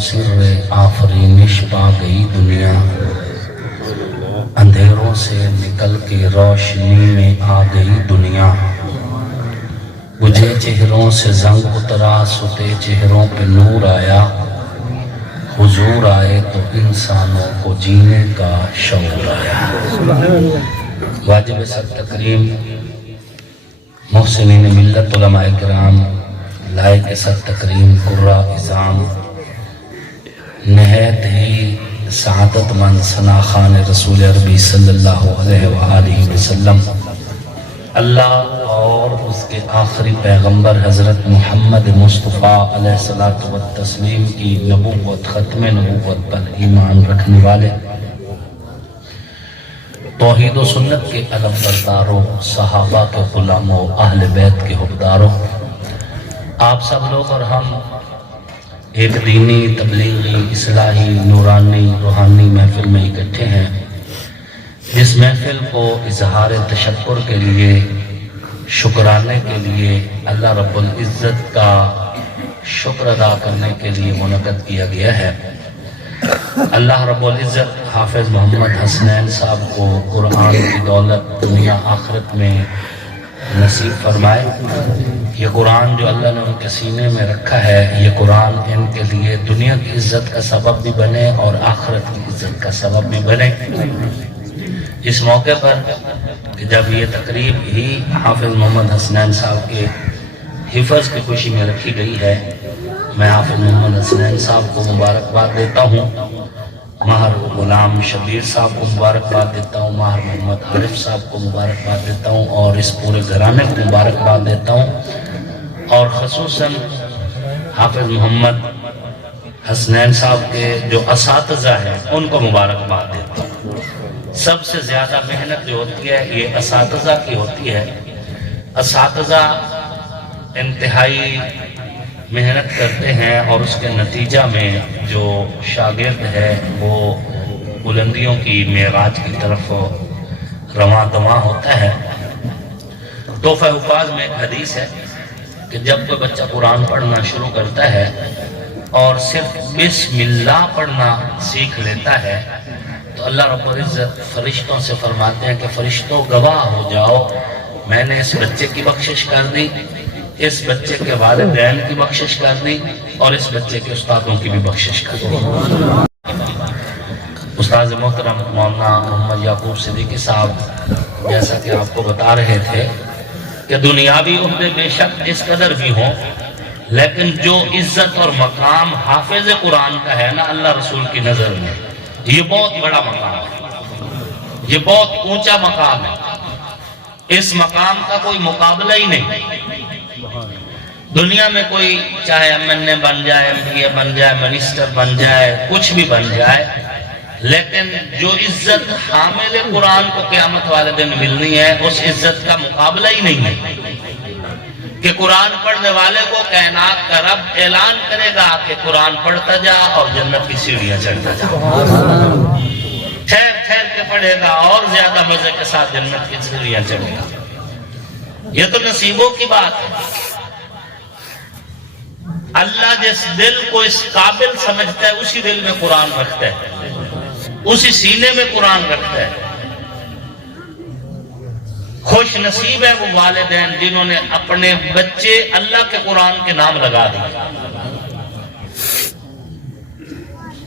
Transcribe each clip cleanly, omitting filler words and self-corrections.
سر آفرینش پا گئی دنیا، اندھیروں سے نکل کے روشنی میں آ گئی دنیا، بجھے چہروں سے زنگ اترا، ستے چہروں پہ نور آیا، حضور آئے تو انسانوں کو جینے کا شعور آیا۔ واجب سر تکریم محسنین ملت علماء کرام، لائق سر تکریم قرہ اعظام، نہایت ہی سعادت مند ثنا خان رسول عربی صلی اللہ علیہ وآلہ وسلم، اللہ اور اس کے آخری پیغمبر حضرت محمد مصطفیٰ علیہ الصلوۃ والتسلیم کی نبوت، ختم نبوت پر ایمان رکھنے والے، توحید و سنت کے علم برداروں، صحابہ کے غلاموں، اہل بیت کے حبداروں، آپ سب لوگ اور ہم ایک دینی، تبلیغی، اصلاحی، نورانی، روحانی محفل میں اکٹھے ہیں، جس محفل کو اظہار تشکر کے لیے، شکرانے کے لیے، اللہ رب العزت کا شکر ادا کرنے کے لیے منعقد کیا گیا ہے۔ اللہ رب العزت حافظ محمد حسنین صاحب کو قرآن کی دولت دنیا آخرت میں نصیب فرمائے۔ یہ قرآن جو اللہ نے ان کے سینے میں رکھا ہے، یہ قرآن ان کے لیے دنیا کی عزت کا سبب بھی بنے اور آخرت کی عزت کا سبب بھی بنے۔ اس موقع پر جب یہ تقریب ہی حافظ محمد حسنین صاحب کے حفظ کی خوشی میں رکھی گئی ہے، میں حافظ محمد حسنین صاحب کو مبارکباد دیتا ہوں، ماہر غلام شبیر صاحب کو مبارکباد دیتا ہوں، ماہر محمد عارف صاحب کو مبارکباد دیتا ہوں، اور اس پورے گھرانے کو مبارکباد دیتا ہوں، اور خصوصاً حافظ محمد حسنین صاحب کے جو اساتذہ ہیں ان کو مبارکباد دیتا ہوں۔ سب سے زیادہ محنت جو ہوتی ہے یہ اساتذہ کی ہوتی ہے۔ اساتذہ انتہائی محنت کرتے ہیں اور اس کے نتیجہ میں جو شاگرد ہے وہ بلندیوں کی معراج کی طرف رواں دواں ہوتا ہے۔ تحفہ حفاظ میں ایک حدیث ہے کہ جب کوئی بچہ قرآن پڑھنا شروع کرتا ہے اور صرف بسم اللہ پڑھنا سیکھ لیتا ہے تو اللہ رب العزت فرشتوں سے فرماتے ہیں کہ فرشتوں گواہ ہو جاؤ، میں نے اس بچے کی بخشش کر دی، اس بچے کے والدین کی بخشش کر دی، اور اس بچے کے استادوں کی بھی بخشش کر دی۔ استاد محترم مولانا محمد یعقوب صدیقی صاحب جیسا کہ آپ کو بتا رہے تھے کہ دنیاوی عہدے بے شک اس قدر بھی ہوں، لیکن جو عزت اور مقام حافظ قرآن کا ہے نا اللہ رسول کی نظر میں، یہ بہت بڑا مقام ہے، یہ بہت اونچا مقام ہے، اس مقام کا کوئی مقابلہ ہی نہیں۔ دنیا میں کوئی چاہے ایم این اے بن جائے، ایم پی اے بن جائے، منسٹر بن جائے، کچھ بھی بن جائے، لیکن جو عزت حامل قرآن کو قیامت والے دن ملنی ہے اس عزت کا مقابلہ ہی نہیں ہے کہ قرآن پڑھنے والے کو کائنات کا رب اعلان کرے گا کہ قرآن پڑھتا جا اور جنت کی سیڑھیاں چڑھتا جا، ٹھہر ٹھہر کے پڑھے گا اور زیادہ مزے کے ساتھ جنت کی سیڑھیاں چڑھے گا۔ یہ تو نصیبوں کی بات ہے۔ اللہ جس دل کو اس قابل سمجھتا ہے اسی دل میں قرآن رکھتا ہے، اسی سینے میں قرآن رکھتا ہے۔ خوش نصیب ہے وہ والدین جنہوں نے اپنے بچے اللہ کے قرآن کے نام لگا دیے۔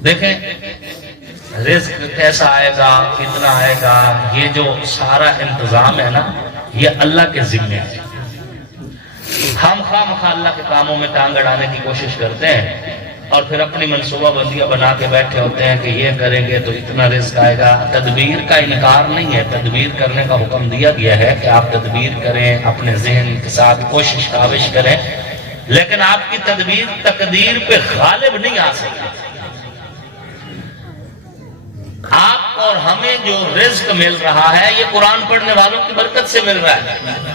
دیکھیں رزق کیسا آئے گا، کتنا آئے گا، یہ جو سارا انتظام ہے نا یہ اللہ کے ذمے ہے۔ ہم خواہ اللہ کے کاموں میں ٹانگ اڑانے کی کوشش کرتے ہیں اور پھر اپنی منصوبہ بندیاں بنا کے بیٹھے ہوتے ہیں کہ یہ کریں گے تو اتنا رزق آئے گا۔ تدبیر کا انکار نہیں ہے، تدبیر کرنے کا حکم دیا گیا ہے کہ آپ تدبیر کریں، اپنے ذہن کے ساتھ کوشش کاوش کریں، لیکن آپ کی تدبیر تقدیر پہ غالب نہیں آ سکتی۔ آپ اور ہمیں جو رزق مل رہا ہے یہ قرآن پڑھنے والوں کی برکت سے مل رہا ہے۔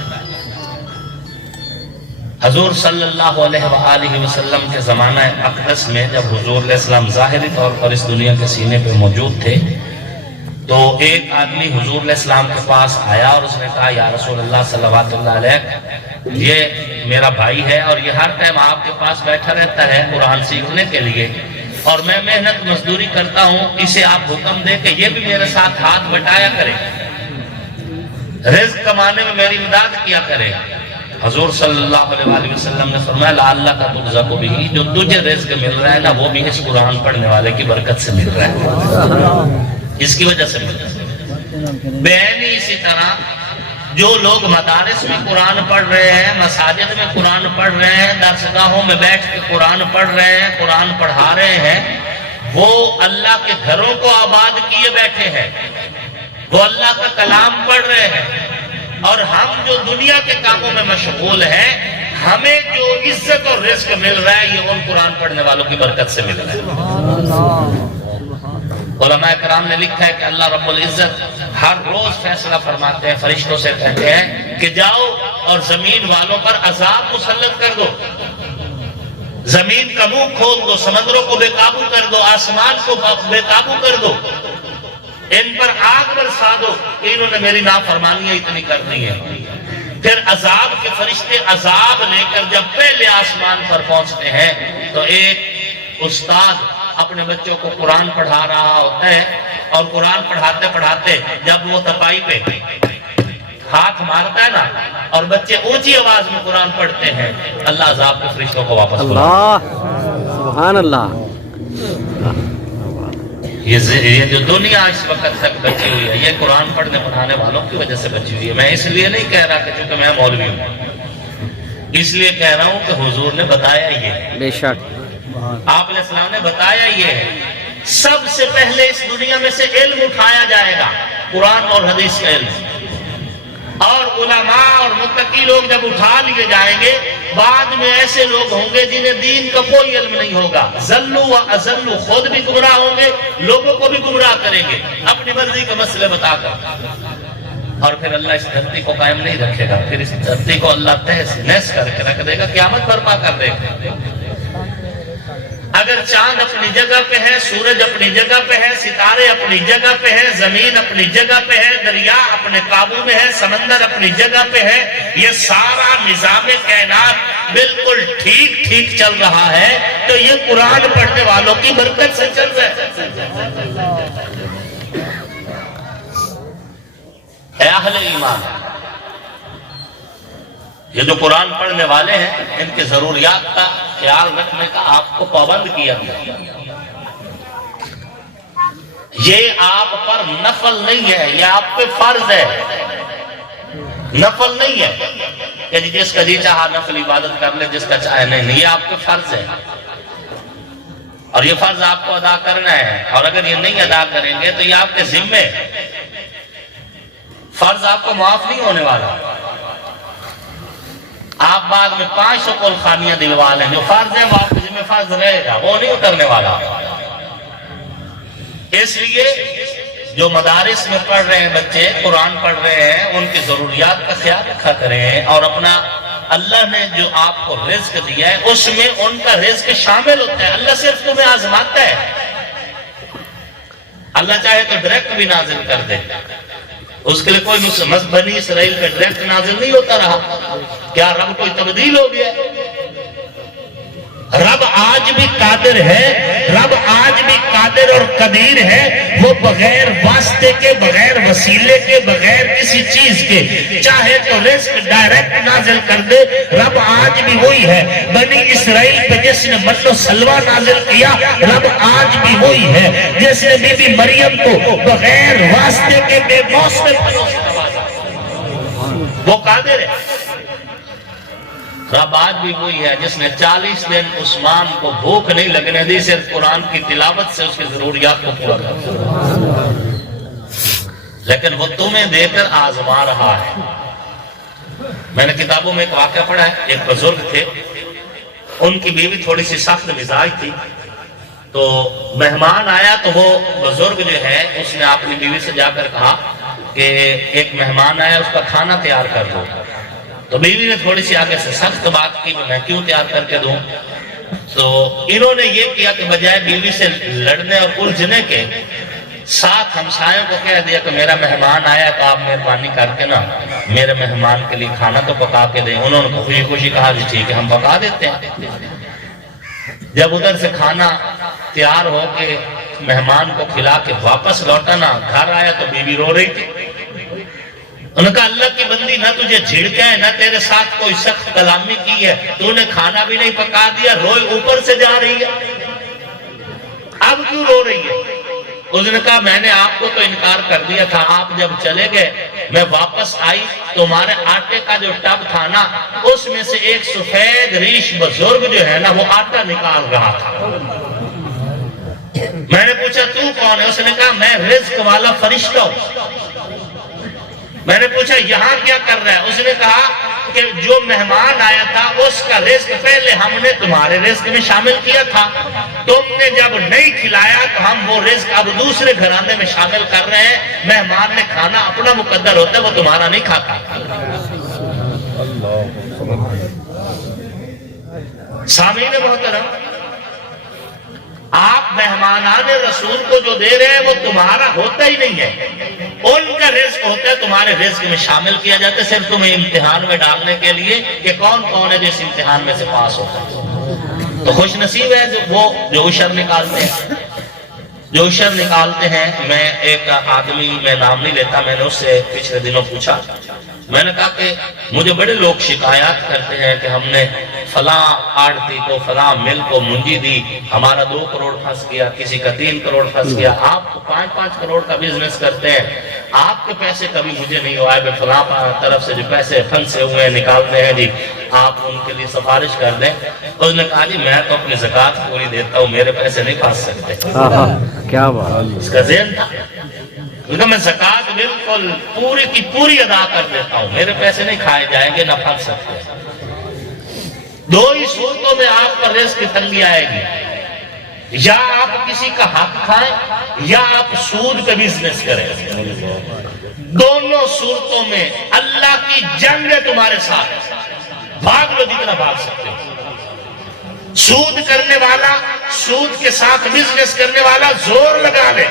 حضور صلی اللہ علیہ وآلہ وسلم کے زمانہ اقدس میں جب حضور علیہ السلام ظاہری طور پر اس دنیا کے سینے پہ موجود تھے تو ایک آدمی حضور علیہ السلام کے پاس آیا اور اس نے کہا یا رسول اللہ صلوات اللہ علیہ، یہ میرا بھائی ہے اور یہ ہر ٹائم آپ کے پاس بیٹھا رہتا ہے قرآن سیکھنے کے لیے، اور میں محنت مزدوری کرتا ہوں، اسے آپ حکم دے کہ یہ بھی میرے ساتھ ہاتھ بٹایا کرے، رزق کمانے میں میری مدد کیا کرے۔ حضور صلی اللہ علیہ وسلم نے فرمایا لعلہ کا ترزق بھی، جو تجھے رزق مل رہا ہے نا وہ بھی اس قرآن پڑھنے والے کی برکت سے مل رہا ہے، اس کی وجہ سے مل رہا ہے۔ بہنی اسی طرح جو لوگ مدارس میں قرآن پڑھ رہے ہیں، مساجد میں قرآن پڑھ رہے ہیں، درسگاہوں میں بیٹھ کے قرآن پڑھ رہے ہیں، قرآن پڑھا رہے ہیں، وہ اللہ کے گھروں کو آباد کیے بیٹھے ہیں، وہ اللہ کا کلام پڑھ رہے ہیں، اور ہم جو دنیا کے کاموں میں مشغول ہیں، ہمیں جو عزت اور رزق مل رہا ہے یہ ان قرآن پڑھنے والوں کی برکت سے مل رہا ہے۔ علماء کرام نے لکھا ہے کہ اللہ رب العزت ہر روز فیصلہ فرماتے ہیں، فرشتوں سے کہتے ہیں کہ جاؤ اور زمین والوں پر عذاب مسلط کر دو، زمین کا منہ کھول دو، سمندروں کو بے قابو کر دو، آسمان کو بے قابو کر دو، ان پر آگ برسا دو کہ انہوں نے میری نافرمانیاں اتنی کر دی ہے۔ پھر عذاب کے فرشتے عذاب لے کر جب پہلے آسمان پر پہنچتے ہیں تو ایک استاد اپنے بچوں کو قرآن پڑھا رہا ہوتا ہے، اور قرآن پڑھاتے پڑھاتے جب وہ تپائی پہ ہاتھ مارتا ہے نا اور بچے اونچی آواز میں قرآن پڑھتے ہیں، اللہ عذاب کے فرشتوں کو واپس اللہ سبحان اللہ۔ یہ جو دنیا اس وقت تک بچی ہوئی ہے یہ قرآن پڑھنے پڑھانے والوں کی وجہ سے بچی ہوئی ہے۔ میں اس لیے نہیں کہہ رہا کہ چونکہ میں مولوی ہوں، اس لیے کہہ رہا ہوں کہ حضور نے بتایا یہ، بے شک آپ علیہ السلام نے بتایا یہ ہے، سب سے پہلے اس دنیا میں سے علم اٹھایا جائے گا، قرآن اور حدیث کا علم، اور علماء اور متقی لوگ جب اٹھا لیے جائیں گے، بعد میں ایسے لوگ ہوں گے جنہیں دین کا کوئی علم نہیں ہوگا، ذلوا و اذلوا، خود بھی گمراہ ہوں گے، لوگوں کو بھی گمراہ کریں گے اپنی مرضی کے مسئلے بتا کر، اور پھر اللہ اس دھرتی کو قائم نہیں رکھے گا، پھر اس دھرتی کو اللہ تہس نحس کر کے رکھ دے گا، قیامت برپا کر دے گا۔ اگر چاند اپنی جگہ پہ ہے، سورج اپنی جگہ پہ ہے، ستارے اپنی جگہ پہ ہے، زمین اپنی جگہ پہ ہے، دریا اپنے قابو میں ہے، سمندر اپنی جگہ پہ ہے، یہ سارا نظام کائنات بالکل ٹھیک ٹھیک چل رہا ہے، تو یہ قرآن پڑھنے والوں کی برکت سے چل رہا ہے۔ اے اہل ایمان، یہ جو قرآن پڑھنے والے ہیں ان کے ضروریات کا خیال رکھنے کا آپ کو پابند کیا گیا، یہ آپ پر نفل نہیں ہے، یہ آپ پہ فرض ہے، نفل نہیں ہے کہ جس کا جی چاہا نفل عبادت کر لے، جس کا چاہے نہیں، یہ آپ پہ فرض ہے، اور یہ فرض آپ کو ادا کرنا ہے، اور اگر یہ نہیں ادا کریں گے تو یہ آپ کے ذمے، فرض آپ کو معاف نہیں ہونے والا، آپ بعد میں 500 قلخانیاں دلوا لیں، جو فرض ہے وہ آپ کے ذمہ فرض رہے گا، وہ نہیں اترنے والا۔ اس لیے جو مدارس میں پڑھ رہے ہیں بچے، قرآن پڑھ رہے ہیں، ان کی ضروریات کا خیال رکھا کریں، اور اپنا اللہ نے جو آپ کو رزق دیا ہے اس میں ان کا رزق شامل ہوتا ہے۔ اللہ صرف تمہیں آزماتا ہے، اللہ چاہے تو ڈائریکٹ بھی نازل کر دے، اس کے لیے کوئی بنی اسرائیل کا ڈائریکٹ نازل نہیں ہوتا رہا، کیا رب کوئی تبدیل ہو گیا؟ رب آج بھی قادر ہے، رب آج بھی قادر اور قدیر ہے، وہ بغیر واسطے کے، بغیر وسیلے کے، بغیر کسی چیز کے چاہے تو رزق ڈائریکٹ نازل کر دے، رب آج بھی وہی ہے۔ بنی اسرائیل پہ جس نے من و سلوہ نازل کیا، رب آج بھی وہی ہے، جس نے بی بی مریم کو بغیر واسطے کے بے موسم پھلوں سے نوازا، وہ قادر ہے۔ رب آج بھی وہی ہے جس نے 40 دن عثمان کو بھوک نہیں لگنے دی، صرف قرآن کی تلاوت سے اس کی ضروریات کو پورا کر دیا، لیکن وہ تمہیں دے کر آزما رہا ہے۔ میں نے کتابوں میں ایک واقعہ پڑھا ہے، ایک بزرگ تھے، ان کی بیوی تھوڑی سی سخت مزاج تھی، تو مہمان آیا تو وہ بزرگ جو ہے اس نے اپنی بیوی سے جا کر کہا کہ ایک مہمان آیا، اس کا کھانا تیار کر دو۔ تو بیوی نے تھوڑی سی آگے سے سخت بات کی، میں کیوں تیار کر کے دوں؟ تو انہوں نے یہ کیا کہ بجائے بیوی سے لڑنے اور الجھنے کے، ساتھ ہمسایوں کو کہہ دیا کہ میرا مہمان آیا تو آپ مہربانی کر کے نا میرے مہمان کے لیے کھانا تو پکا کے دیں۔ انہوں نے خوشی خوشی کہا جی ٹھیک ہے ہم پکا دیتے ہیں۔ جب ادھر سے کھانا تیار ہو کے مہمان کو کھلا کے واپس لوٹا نا، گھر آیا تو بیوی رو رہی تھی۔ انہوں نے کہا اللہ کی بندی، نہ تجھے جھڑکا ہے، نہ تیرے ساتھ کوئی سخت کلامی کی ہے، تو نے کھانا بھی نہیں پکا دیا، روئے اوپر سے جا رہی ہے، اب کیوں رو رہی ہے؟ اس نے کہا میں نے آپ کو تو انکار کر دیا تھا، آپ جب چلے گئے میں واپس آئی، تمہارے آٹے کا جو ٹب تھا نا، اس میں سے ایک سفید ریش بزرگ جو ہے نا وہ آٹا نکال رہا تھا۔ میں نے پوچھا تو کون ہے؟ اس نے کہا میں رزق والا فرشتہ ہوں۔ میں نے پوچھا یہاں کیا کر رہا ہے؟ اس نے کہا کہ جو مہمان آیا تھا اس کا رزق پہلے ہم نے تمہارے رزق میں شامل کیا تھا، تم نے جب نہیں کھلایا تو ہم وہ رزق اب دوسرے گھرانے میں شامل کر رہے ہیں۔ مہمان نے کھانا اپنا مقدر ہوتا ہے، وہ تمہارا نہیں کھاتا۔ سامعین محترم، آپ مہمانان رسول کو جو دے رہے ہیں وہ تمہارا ہوتا ہی نہیں ہے، ان کا رزق ہوتا ہے، تمہارے رزق میں شامل کیا جاتا ہے صرف تمہیں امتحان میں ڈالنے کے لیے کہ کون کون ہے جو اس امتحان میں سے پاس ہوتا ہے۔ تو خوش نصیب ہے وہ جو عشر نکالتے ہیں، جو عشر نکالتے ہیں۔ میں ایک آدمی، میں نام نہیں لیتا، میں نے اس سے پچھلے دنوں پوچھا، میں نے کہا کہ مجھے بڑے لوگ شکایات کرتے ہیں کہ ہم نے فلاں آڑتی کو فلاں مل کو منجی دی، ہمارا 2 کروڑ پھنس گیا، کسی کا 3 کروڑ پھنس گیا، آپ 5-5 کروڑ کا بزنس کرتے ہیں، آپ کے پیسے کبھی مجھے نہیں ہوا ہے، میں فلاں طرف سے جو پیسے پھنسے ہوئے ہیں نکالتے ہیں جی، آپ ان کے لیے سفارش کر دیں۔ اس نے کہا جی میں تو اپنی زکوٰۃ پوری دیتا ہوں، میرے پیسے نہیں پھنس سکتے۔ کیا بات! اس کا ذہن تھا، لیکن میں زکوٰۃ بالکل پوری کی پوری ادا کر دیتا ہوں، میرے پیسے نہیں کھائے جائیں گے، نہ پھنس سکتے۔ 2 ہی صورتوں میں آپ پر رزق کی تنگی آئے گی، یا آپ کسی کا حق کھائیں یا آپ سود کا بزنس کریں۔ دونوں صورتوں میں اللہ کی جنگ ہے تمہارے ساتھ، بھاگ لو جتنا بھاگ سکتے ہو۔ سود کرنے والا، سود کے ساتھ بزنس کرنے والا زور لگا لے،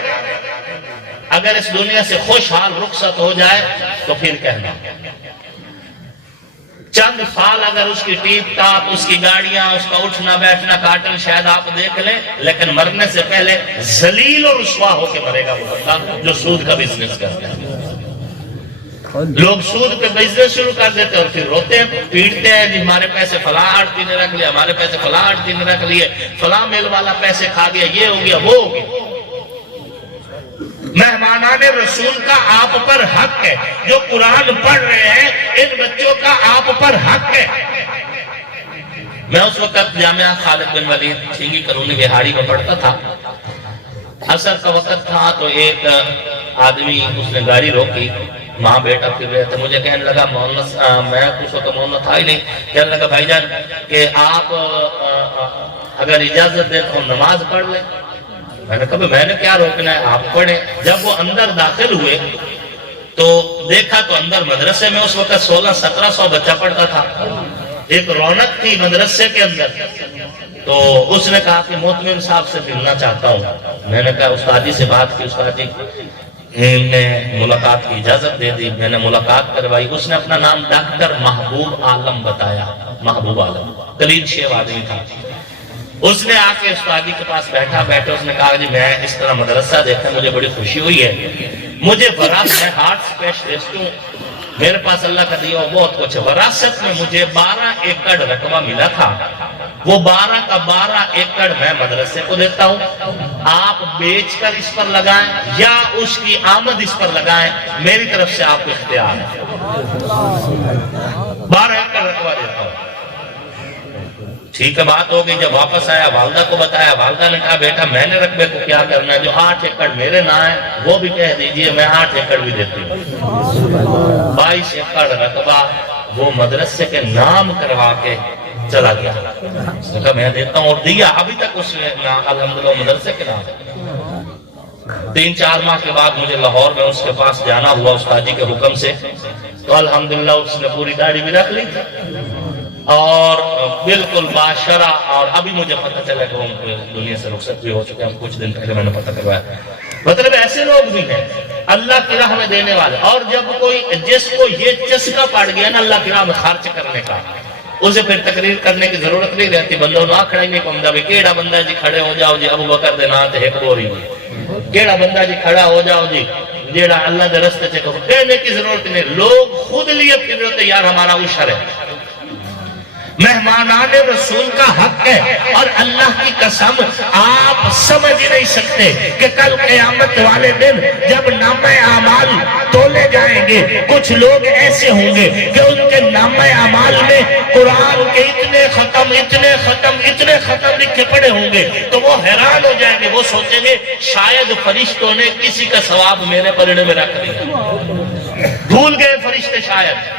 اگر اس دنیا سے خوشحال رخصت ہو جائے تو پھر کہنا، چند سال اگر اس کی ٹیپ ٹاپ، اس کی گاڑیاں، اس کا اٹھنا بیٹھنا کاٹن شاید آپ دیکھ لیں، لیکن مرنے سے پہلے ذلیل اور رسوا ہو کے مرے گا وہ بندہ جو سود کا بزنس کرتا ہے۔ لوگ سود پہ بزنس شروع کر دیتے اور پھر روتے ہیں، پیڑتے ہیں، جی ہمارے پیسے فلاں آڑتی نے رکھ لیا، ہمارے پیسے فلاں آڑتی نے رکھ لیے، فلاں میل والا پیسے کھا گیا، یہ ہو گیا وہ ہو گیا۔ مہمانان رسول کا آپ پر حق ہے، جو قرآن پڑھ رہے ہیں ان بچوں کا آپ پر حق ہے۔ میں اس وقت جامعہ خالد بن ولید ٹھینگی قانونی بہاڑی میں پڑھتا تھا، عصر کا وقت تھا، تو ایک آدمی اس نے گاڑی روکی، ماں بیٹا پھر رہے تھے، مجھے کہنے لگا مولانا، میں اس وقت مولانا تھا ہی نہیں، کہنے لگا بھائی جان کہ آپ اگر اجازت دیں تو نماز پڑھ لیں۔ میں نے کہا میں نے کیا روکنا ہے، آپ پڑھیں۔ جب وہ اندر داخل ہوئے تو دیکھا تو اندر مدرسے میں اس وقت 1600-1700 بچہ پڑھتا تھا، ایک رونق تھی مدرسے کے اندر۔ تو اس نے کہا کہ محتمم صاحب سے ملنا چاہتا ہوں۔ میں نے کہا استاد جی سے بات کی، استاد جی نے ملاقات کی اجازت دے دی، میں نے ملاقات کروائی، اس نے اپنا نام ڈاکٹر محبوب عالم بتایا، محبوب عالم کلید شیو آدمی تھا۔ اس نے آ کے استادی کے پاس بیٹھے، اس نے کہا جی میں اس طرح مدرسہ دیکھا، مجھے بڑی خوشی ہوئی ہے، مجھے وراثت میں ہارٹ اسپیشلسٹ ہوں، میرے پاس اللہ کا دیا بہت کچھ ہے، وراثت میں مجھے 12 ایکڑ رقبہ ملا تھا، وہ 12 کا 12 ایکڑ میں مدرسے کو دیتا ہوں، آپ بیچ کر اس پر لگائیں یا اس کی آمد اس پر لگائیں، میری طرف سے آپ کو اختیار ہے۔ 12 ایکڑ رقبہ دیتا ہوں۔ ٹھیک ہے، بات ہو گئی۔ جب واپس آیا والدہ کو بتایا، والدہ نے کہا بیٹا میں نے رقبے کو کیا کرنا ہے، جو 8 ایکڑ میرے نام ہے وہ بھی کہہ دیجئے، میں 8 ایکڑ بھی دیتی ہوں۔ 22 ایکڑ رقبہ وہ مدرسے کے نام کروا کے چلا گیا، کہا میں دیتا ہوں، اور دیا ابھی تک اس نے الحمدللہ مدرسے کے نام۔ 3-4 ماہ کے بعد مجھے لاہور میں اس کے پاس جانا ہوا استاد جی کے حکم سے، تو الحمدللہ اس نے پوری داڑھی بھی رکھ لی اور بالکل باشرہ، اور ابھی مجھے پتہ چلا کہ وہ دنیا سے رخصت بھی ہو چکے ہیں، کچھ دن پہلے میں نے پتہ کروایا۔ مطلب ایسے لوگ بھی ہیں اللہ کی راہ میں دینے والے، اور جب کوئی جس کو یہ چسکا پڑ گیا نا اللہ کی راہ میں خرچ کرنے کا، اسے پھر تقریر کرنے کی ضرورت نہیں رہتی، بندہ نہ کھڑا ہی نہیں پوندا بھی کیڑا بندہ جی کھڑے ہو جاؤ جی ابو بکر دے نام تے ایک بوری کیڑا بندہ جی کھڑا ہو جاؤ جی جیڑا اللہ دے راستے چ کہنے کی ضرورت نہیں، لوگ خود لیے پھر رہتے یار ہمارا عشر ہے۔ مہمانان رسول کا حق ہے، اور اللہ کی قسم آپ سمجھ نہیں سکتے کہ کل قیامت والے دن جب نامہ اعمال تولے جائیں گے کچھ لوگ ایسے ہوں گے کہ ان کے نامہ اعمال میں قرآن کے اتنے ختم لکھے پڑے ہوں گے تو وہ حیران ہو جائیں گے، وہ سوچیں گے شاید فرشتوں نے کسی کا ثواب میرے پلڑے میں رکھ دیا، بھول گئے فرشتے شاید۔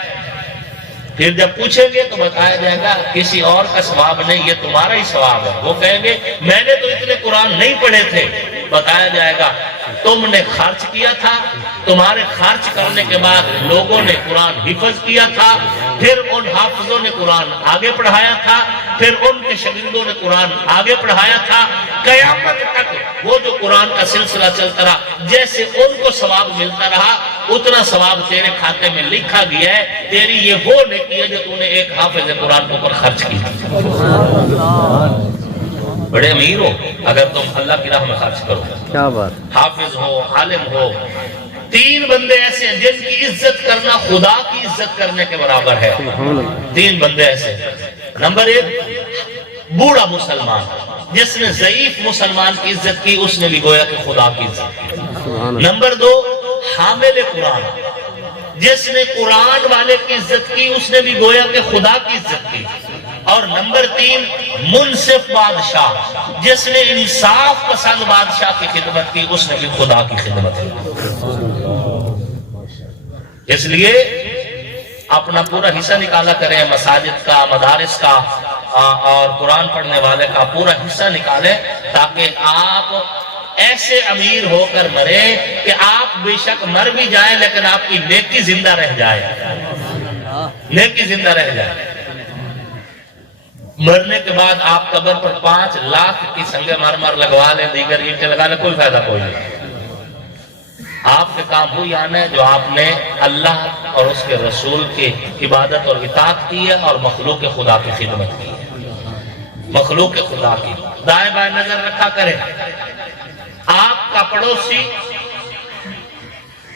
پھر جب پوچھیں گے تو بتایا جائے گا کسی اور کا ثواب نہیں، یہ تمہارا ہی ثواب ہے۔ وہ کہیں گے میں نے تو اتنے قرآن نہیں پڑھے تھے، بتایا جائے گا تم نے خرچ کیا تھا، تمہارے خرچ کرنے کے بعد لوگوں نے قرآن حفظ کیا تھا، پھر ان حافظوں نے قرآن آگے پڑھایا تھا، پھر ان کے شاگردوں نے قرآن آگے پڑھایا تھا، قیامت تک وہ جو قرآن کا سلسلہ چلتا رہا، جیسے ان کو ثواب ملتا رہا اتنا ثواب تیرے کھاتے میں لکھا گیا ہے۔ تیری یہ وہ نیکی ہے جو تو نے ایک حافظ قرآن کے اوپر خرچ کی۔ بڑے امیر ہو اگر تم اللہ کی راہ میں خرچ کرو، کیا بات، حافظ ہو، عالم ہو۔ تین بندے ایسے ہیں جن کی عزت کرنا خدا کی عزت کرنے کے برابر ہے۔ تین بندے ایسے ہیں۔ نمبر ایک بوڑھا مسلمان، جس نے ضعیف مسلمان کی عزت کی اس نے بھی گویا کہ خدا کی عزت کی۔ نمبر دو حامل قرآن، جس نے قرآن والے کی عزت کی اس نے بھی گویا کہ خدا کی عزت کی۔ اور نمبر تین منصف بادشاہ، جس نے انصاف پسند بادشاہ کی خدمت کی اس نے بھی خدا کی خدمت کی۔ اس لیے اپنا پورا حصہ نکالا کریں، مساجد کا، مدارس کا اور قرآن پڑھنے والے کا پورا حصہ نکالیں، تاکہ آپ ایسے امیر ہو کر مرے کہ آپ بے شک مر بھی جائیں لیکن آپ کی نیکی زندہ رہ جائے، نیکی زندہ رہ جائے۔ مرنے کے بعد آپ قبر پر 5 لاکھ کی سنگ مرمر لگوا لیں، دیگر اینٹیں لگا لیں، کوئی فائدہ کوئی نہیں۔ آپ کے کام وہی آنا ہے جو آپ نے اللہ اور اس کے رسول کی عبادت اور اطاعت کی ہے اور مخلوق خدا کی خدمت کی ہے، مخلوق خدا کی۔ دائیں بائیں نظر رکھا کریں، آپ کا پڑوسی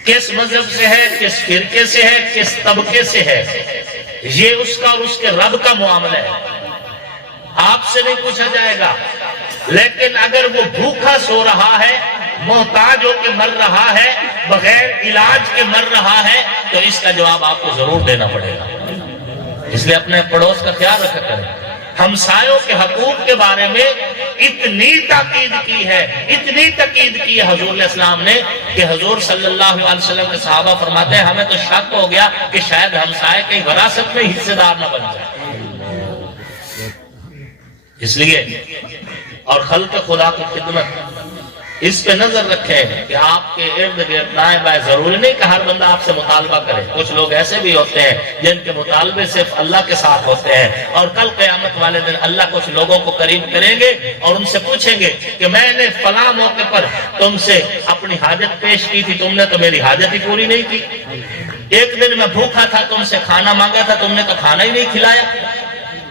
کس مذہب سے ہے، کس فرقے سے ہے، کس طبقے سے ہے، یہ اس کا اور اس کے رب کا معاملہ ہے، آپ سے نہیں پوچھا جائے گا۔ لیکن اگر وہ بھوکا سو رہا ہے، محتاج ہو کے مر رہا ہے، بغیر علاج کے مر رہا ہے، تو اس کا جواب آپ کو ضرور دینا پڑے گا۔ اس لیے اپنے پڑوس کا خیال رکھا کریں۔ ہمسایوں کے حقوق کے بارے میں اتنی تاکید کی ہے، اتنی تاکید کی ہے حضور علیہ السلام نے کہ حضور صلی اللہ علیہ وسلم کے صحابہ فرماتے ہیں ہمیں تو شک ہو گیا کہ شاید ہمسائے کہیں وراثت میں حصے دار نہ بن جائے۔ اس لیے اور خلق خدا کی خدمت اس پہ نظر رکھیں کہ آپ کے ارد گرد دائیں بائیں ضروری نہیں کہ ہر بندہ آپ سے مطالبہ کرے۔ کچھ لوگ ایسے بھی ہوتے ہیں جن کے مطالبے صرف اللہ کے ساتھ ہوتے ہیں، اور کل قیامت والے دن اللہ کچھ لوگوں کو قریب کریں گے اور ان سے پوچھیں گے کہ میں نے فلاں موقع پر تم سے اپنی حاجت پیش کی تھی، تم نے تو میری حاجت ہی پوری نہیں کی۔ ایک دن میں بھوکا تھا، تم سے کھانا مانگا تھا، تم نے تو کھانا ہی نہیں کھلایا۔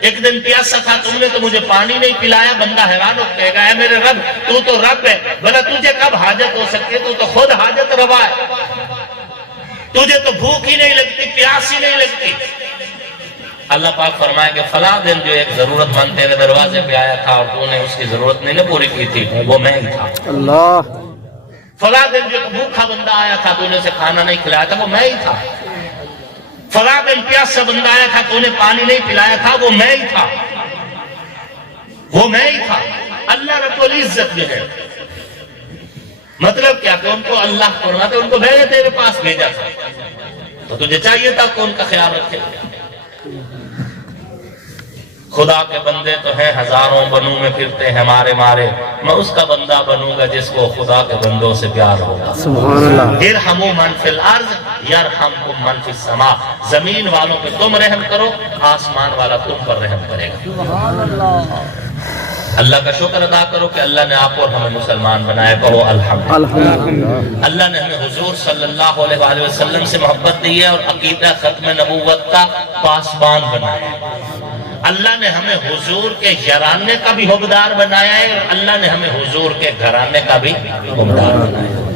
ایک دن پیاسا تھا، تم نے تو مجھے پانی نہیں پلایا۔ بندہ حیران ہو کہے گا اے میرے رب تو رب ہے، بھلا تجھے کب حاجت ہو سکتی ہے؟ تو خود حاجت روا ہے، تجھے تو بھوک ہی نہیں لگتی، پیاس ہی نہیں لگتی۔ اللہ پاک فرمائے کہ فلاں دن جو ایک ضرورت مند تیرے دروازے پہ آیا تھا اور تو نے اس کی ضرورت نہیں پوری کی تھی، وہ میں ہی تھا۔ اللہ، فلاں دن جو ایک بھوکا بندہ آیا تھا، تو نے اسے کھانا نہیں کھلایا تھا، وہ میں ہی تھا۔ فلاں دن پیاسا بندہ آیا تھا، تو نے پانی نہیں پلایا تھا، وہ میں ہی تھا، وہ میں ہی تھا۔ اللہ رب العزت جو ہے، مطلب کیا کہ ان کو اللہ فرماتے ان کو بھیجا، تیرے پاس بھیجا تھا، تو تجھے چاہیے تھا کہ ان کا خیال رکھے۔ خدا کے بندے تو ہیں ہزاروں، بنوں میں پھرتے ہیں مارے مارے، میں اس کا بندہ بنوں گا جس کو خدا کے بندوں سے پیار ہوگا۔ سبحان اللہ۔ ارحموا من فی الارض یرحمکم من فی السماء، زمین والوں پہ تم رحم کرو، آسمان والا تم پر رحم کرے گا۔ اللہ کا شکر ادا کرو کہ اللہ نے آپ اور ہمیں مسلمان بنائے، کہو الحمدللہ۔ اللہ نے ہمیں حضور صلی اللہ علیہ وآلہ وسلم سے محبت دی ہے اور عقیدہ ختم نبوت کا پاسبان بنایا ہے۔ اللہ نے ہمیں حضور کے یارانے کا بھی حبدار بنایا ہے اور اللہ نے ہمیں حضور کے گھرانے کا بھی حبدار بنایا ہے۔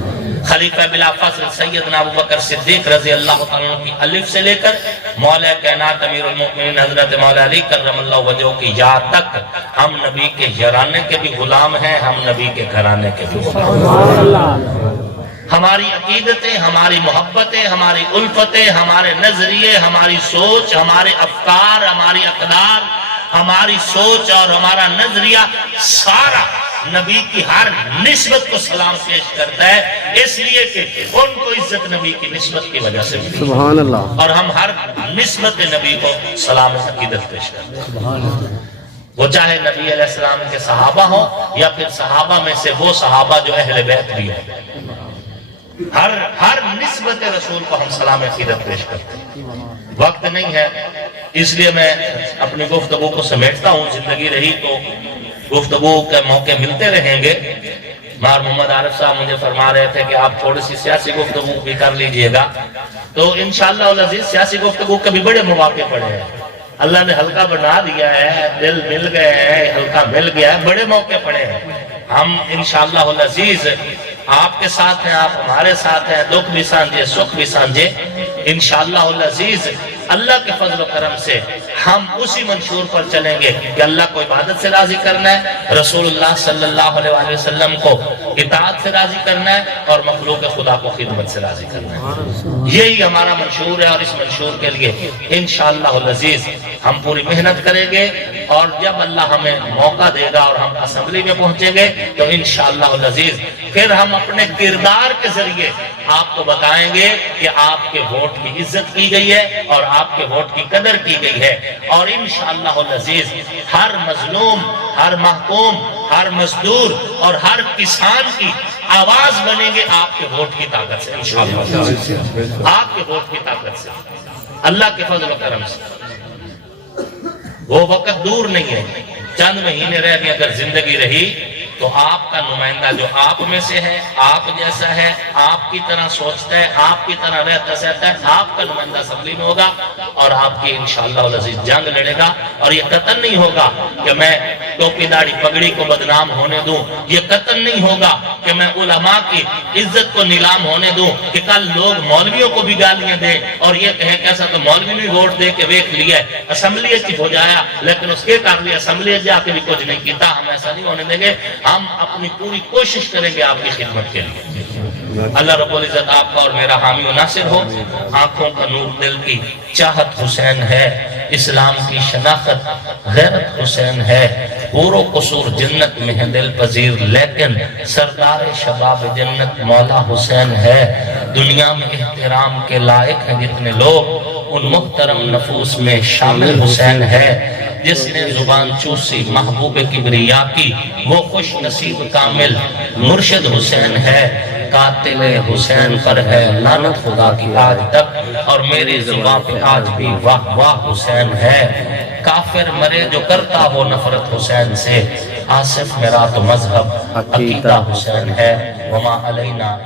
خلیفہ بلا فصل سیدنا ابو بکر صدیق رضی اللہ عنہ کی الف سے لے کر مولا کائنات امیر المؤمنین حضرت مولا علی کرم اللہ وجہہ کی یا تک ہم نبی کے یارانے کے بھی غلام ہیں، ہم نبی کے گھرانے کے بھی غلام ہیں۔ ہماری عقیدتیں، ہماری محبتیں، ہماری الفتیں، ہمارے نظریے، ہماری سوچ، ہمارے افکار، ہماری اقدار، ہماری سوچ اور ہمارا نظریہ سارا نبی کی ہر نسبت کو سلام پیش کرتا ہے، اس لیے کہ ان کو عزت نبی کی نسبت کی وجہ سے ملی، سبحان اللہ، اور ہم ہر نسبت نبی کو سلام عقیدت پیش کرتے ہیں، وہ چاہے نبی علیہ السلام کے صحابہ ہوں یا پھر صحابہ میں سے وہ صحابہ جو اہل بیت بھی ہیں، ہر نسبت رسول کو ہم سلام عقیدت پیش کرتے ہیں۔ وقت نہیں ہے اس لیے میں اپنی گفتگو کو سمیٹتا ہوں، زندگی رہی تو گفتگو کے موقع ملتے رہیں گے۔ مار محمد عارف صاحب مجھے فرما رہے تھے کہ آپ تھوڑی سی سیاسی گفتگو بھی کر لیجئے گا، تو انشاءاللہ العزیز سیاسی گفتگو کے بھی بڑے مواقع پڑے ہیں، اللہ نے حلقہ بنا دیا ہے، دل مل گئے ہیں، حلقہ مل گیا ہے، بڑے موقع پڑے ہیں۔ ہم انشاءاللہ العزیز آپ کے ساتھ ہیں، آپ ہمارے ساتھ ہیں، دکھ بھی سانجھے سکھ بھی سانجھے انشاءاللہ العزیز۔ اللہ کے فضل و کرم سے ہم اسی منشور پر چلیں گے کہ اللہ کو عبادت سے راضی کرنا ہے، رسول اللہ صلی اللہ علیہ وسلم کو اطاعت سے راضی کرنا ہے، اور مخلوق خدا کو خدمت سے راضی کرنا ہے۔ یہی ہمارا منشور ہے، اور اس منشور کے لیے انشاءاللہ العزیز ہم پوری محنت کریں گے، اور جب اللہ ہمیں موقع دے گا اور ہم اسمبلی میں پہنچیں گے تو انشاءاللہ العزیز پھر ہم اپنے کردار کے ذریعے آپ کو بتائیں گے کہ آپ کے ووٹ کی عزت کی گئی ہے اور آپ کے ووٹ کی قدر کی گئی ہے، اور انشاءاللہ العزیز ہر مظلوم، ہر محکوم، ہر مزدور اور ہر کسان کی آواز بنیں گے آپ کے ووٹ کی طاقت سے، انشاءاللہ آپ کے ووٹ کی طاقت سے، اللہ کے فضل و کرم سے۔ وہ وقت دور نہیں ہے، چند مہینے رہ گئے، اگر زندگی رہی تو آپ کا نمائندہ جو آپ میں سے ہے، آپ جیسا ہے، آپ کی طرح سوچتا ہے، آپ کی طرح رہتا سہتا ہے، آپ کا نمائندہ اسمبلی میں ہوگا، اور آپ کی انشاءاللہ العزیز جنگ لڑے گا، اور یہ قطعاً نہیں ہوگا کہ میں ٹوپی داڑھی پگڑی کو بدنام ہونے دوں، یہ قطعاً نہیں ہوگا کہ میں علماء کی عزت کو نیلام ہونے دوں، کہ کل لوگ مولویوں کو بھی گالیاں دیں اور یہ کہیں کیسا تو مولوی بھی ووٹ دے کے ویک لیا ہے، اسمبلی کی ہو جایا لیکن اس کے کار لیا اسمبلی جا کے بھی کچھ نہیں کیتا، ہم ایسا نہیں ہونے دیں گے، ہم اپنی پوری کوشش کریں گے آپ کی خدمت کے لیے۔ اللہ رب العزت آپ کا اور میرا حامی و ناصر ہو۔ آنکھوں کا نور دل کی چاہت حسین ہے، اسلام کی شناخت غیرت حسین ہے، حور و قصور جنت میں ہے دل پذیر، لیکن سردار شباب جنت مولا حسین ہے۔ دنیا میں احترام کے لائق ہیں جتنے لوگ، ان محترم نفوس میں شامل حسین ہے۔ جس نے زبان چوسی محبوب کبریا کی، وہ خوش نصیب کامل مرشد حسین ہے۔ قاتل حسین پر ہے لعنت خدا کی آج تک، اور میری زبان پہ آج بھی واہ واہ حسین ہے۔ کافر مرے جو کرتا ہو نفرت حسین سے، آصف میرا تو مذہب عقیدہ حسین ہے۔ وما علینا